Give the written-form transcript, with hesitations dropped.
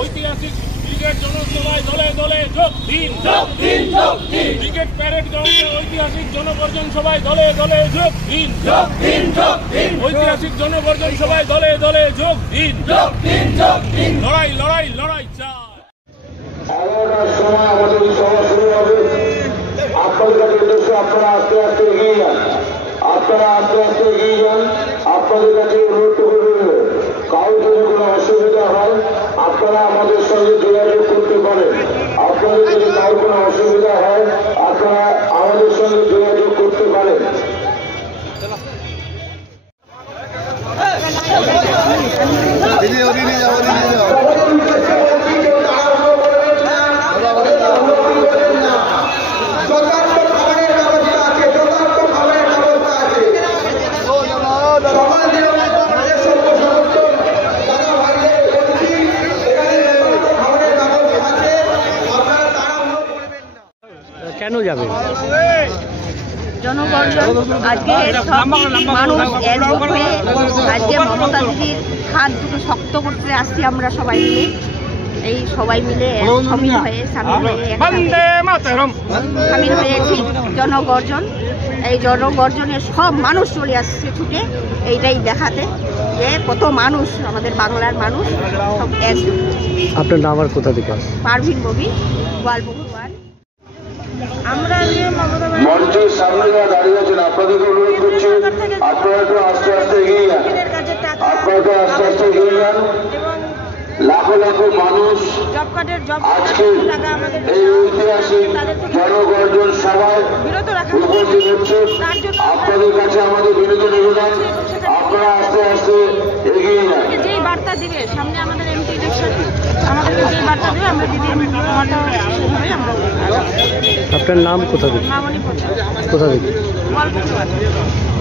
ঐতিহাসিক ব্রিগেড জনসভায় দলে দলে যোগ দিন। ব্রিগেড প্যারেড গ্রাউন্ডে ঐতিহাসিক জনগর্জন সভায় দলে দলে যোগ দিন। ঐতিহাসিক জনগর্জন সভায় দলে দলে যোগ দিন। লড়াই লড়াই লড়াই চাই। 11টার সময় আমাদের সভা শুরু হবে। আপনাদের উদ্দেশ্যে আপনারা আস্তে আস্তে এগিয়ে যান। আপনাদের কাছে অনুরোধ করব, কারো যদি কোনো অসুবিধা হয় আপনারা আমাদের সঙ্গে যোগাযোগ করতে পারেন। আপনাদের যদি কারো কোনো অসুবিধা হয় আপনারা আমাদের সঙ্গে যোগাযোগ করতে পারেন। কেন যাবে জনগর্জন? আজকে সব মানুষ একজোট হয়ে আজকে মমতা দিদির হাত দুটো শক্ত করতে আসছি আমরা সবাই মিলে। এই সবাই মিলে সামিল হয়েছি জনগর্জন। এই জনগর্জনের সব মানুষ চলে আসছে ছুটে এইটাই দেখাতে যে কত মানুষ, আমাদের বাংলার মানুষ সব একজোট। আপনার নাম আর কোথা থেকে? পারভিন ববি, গোয়ালপুকুর। আমরা মঞ্চের সামনে যারা দাঁড়িয়ে আছেন আপনাদেরকে অনুরোধ করছি আপনারা একটু আস্তে আস্তে এগিয়ে যান। লাখো লাখো মানুষ আজকে এই ঐতিহাসিক জনগর্জন সভায় উপস্থিত হচ্ছে। আপনাদের কাছে আমাদের বিনীত নিবেদন, আপনারা আস্তে আস্তে এগিয়ে যান। যেই বার্তা দিবে সামনে আমাদের এমপি ইলেকশন, আমাদেরকে যেই বার্তা দেবে আমরা দিদি আমরা। আপনার নাম কোথা থেকে? মামনি কোথা থেকে? গোয়ালপুকুর।